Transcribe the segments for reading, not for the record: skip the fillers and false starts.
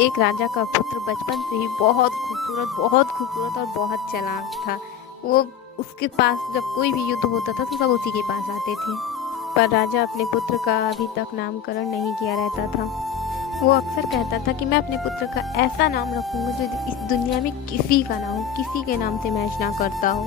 एक राजा का पुत्र बचपन से ही बहुत खूबसूरत और बहुत चालाक था। वो उसके पास जब कोई भी युद्ध होता था तो सब उसी के पास आते थे। पर राजा अपने पुत्र का अभी तक नामकरण नहीं किया रहता था। वो अक्सर कहता था कि मैं अपने पुत्र का ऐसा नाम रखूंगा जो इस दुनिया में किसी का ना हो, किसी के नाम से मैच ना करता हो।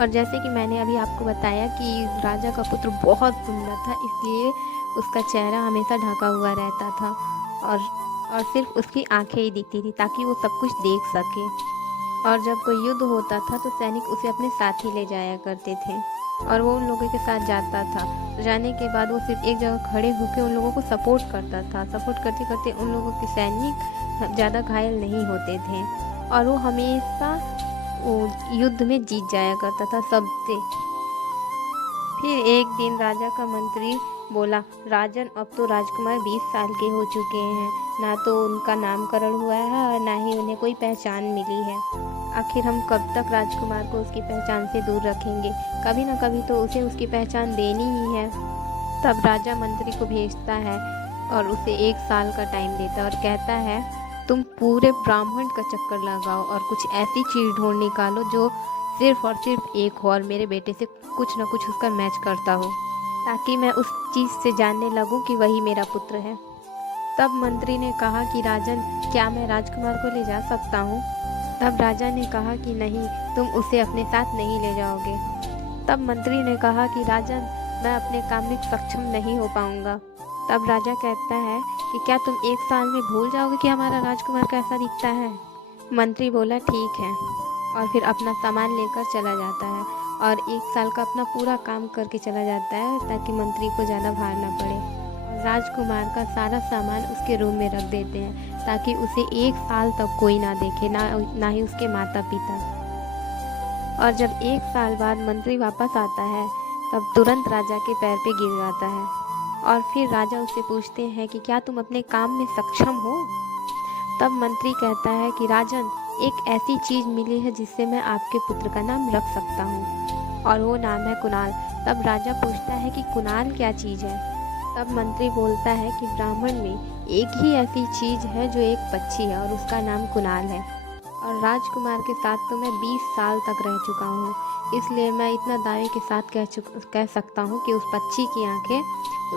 और जैसे कि मैंने अभी आपको बताया कि राजा का पुत्र बहुत सुंदर था, इसलिए उसका चेहरा हमेशा ढका हुआ रहता था और और सिर्फ उसकी आंखें ही दिखती थी ताकि वो सब कुछ देख सके। और जब कोई युद्ध होता था तो सैनिक उसे अपने साथ ही ले जाया करते थे और वो उन लोगों के साथ जाता था। तो जाने के बाद वो सिर्फ एक जगह खड़े होकर उन लोगों को सपोर्ट करता था। सपोर्ट करते करते उन लोगों के सैनिक ज़्यादा घायल नहीं होते थे और वो हमेशा वो युद्ध में जीत जाया करता था सबसे। फिर एक दिन राजा का मंत्री बोला, राजन अब तो राजकुमार 20 साल के हो चुके हैं, ना तो उनका नामकरण हुआ है और ना ही उन्हें कोई पहचान मिली है। आखिर हम कब तक राजकुमार को उसकी पहचान से दूर रखेंगे? कभी ना कभी तो उसे उसकी पहचान देनी ही है। तब राजा मंत्री को भेजता है और उसे 1 साल का टाइम देता है और कहता है, तुम पूरे ब्राह्मण का चक्कर लगाओ और कुछ ऐसी चीज़ ढूंढ निकालो जो सिर्फ और सिर्फ एक हो और मेरे बेटे से कुछ ना कुछ उसका मैच करता हो, ताकि मैं उस चीज़ से जानने लगूं कि वही मेरा पुत्र है। तब मंत्री ने कहा कि राजन, क्या मैं राजकुमार को ले जा सकता हूँ? तब राजा ने कहा कि नहीं, तुम उसे अपने साथ नहीं ले जाओगे। तब मंत्री ने कहा कि राजन, मैं अपने काम में सक्षम नहीं हो पाऊंगा। तब राजा कहता है कि क्या तुम 1 साल में भूल जाओगे कि हमारा राजकुमार कैसा दिखता है? मंत्री बोला, ठीक है, और फिर अपना सामान लेकर चला जाता है और 1 साल का अपना पूरा काम करके चला जाता है ताकि मंत्री को ज़्यादा भार ना पड़े। और राजकुमार का सारा सामान उसके रूम में रख देते हैं ताकि उसे 1 साल तक कोई ना देखे, ना ही उसके माता पिता। और जब 1 साल बाद मंत्री वापस आता है तब तुरंत राजा के पैर पे गिर जाता है और फिर राजा उससे पूछते हैं कि क्या तुम अपने काम में सक्षम हो? तब मंत्री कहता है कि राजन, एक ऐसी चीज़ मिली है जिससे मैं आपके पुत्र का नाम रख सकता हूँ और वो नाम है कुणाल। तब राजा पूछता है कि कुणाल क्या चीज़ है? तब मंत्री बोलता है कि ब्राह्मण में एक ही ऐसी चीज़ है जो एक पक्षी है और उसका नाम कुणाल है। और राजकुमार के साथ तो मैं 20 साल तक रह चुका हूँ, इसलिए मैं इतना दावे के साथ कह सकता हूँ कि उस पक्षी की आंखें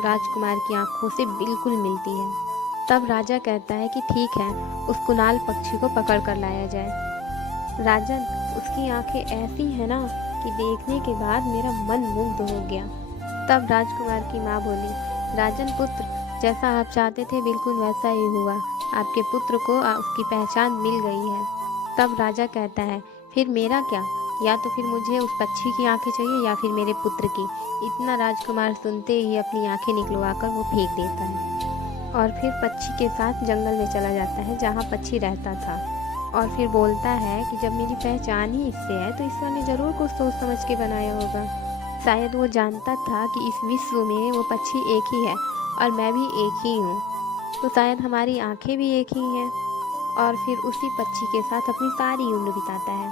राजकुमार की आंखों से बिल्कुल मिलती हैं। तब राजा कहता है कि ठीक है, उस कुणाल पक्षी को पकड़ कर लाया जाए। राजन, उसकी आंखें ऐसी हैं ना कि देखने के बाद मेरा मन मुग्ध हो गया। तब राजकुमार की माँ बोली, राजन पुत्र, जैसा आप चाहते थे बिल्कुल वैसा ही हुआ। आपके पुत्र को उसकी पहचान मिल गई है। तब राजा कहता है, फिर मेरा क्या? या तो फिर मुझे उस पक्षी की आंखें चाहिए या फिर मेरे पुत्र की। इतना राजकुमार सुनते ही अपनी आंखें निकलवा कर वो फेंक देता है और फिर पक्षी के साथ जंगल में चला जाता है जहाँ पक्षी रहता था। और फिर बोलता है कि जब मेरी पहचान ही इससे है तो ईश्वर ने ज़रूर कुछ सोच समझ के बनाया होगा। शायद वो जानता था कि इस विश्व में वो पक्षी एक ही है और मैं भी एक ही हूँ, तो शायद हमारी आंखें भी एक ही हैं। और फिर उसी पक्षी के साथ अपनी सारी उम्र बिताता है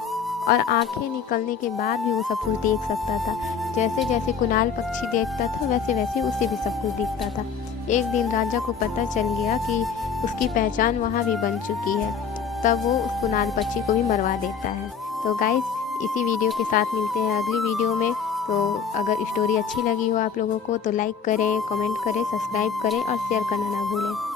और आंखें निकलने के बाद भी वो सब कुछ देख सकता था। जैसे जैसे कुणाल पक्षी देखता था वैसे वैसे उसे भी सब कुछ दिखता था। एक दिन राजा को पता चल गया कि उसकी पहचान वहाँ भी बन चुकी है। तब वो उस कुणाल पक्षी को भी मरवा देता है। तो गाइस, इसी वीडियो के साथ मिलते हैं अगली वीडियो में। तो अगर स्टोरी अच्छी लगी हो आप लोगों को तो लाइक करें, कमेंट करें, सब्सक्राइब करें और शेयर करना ना भूलें।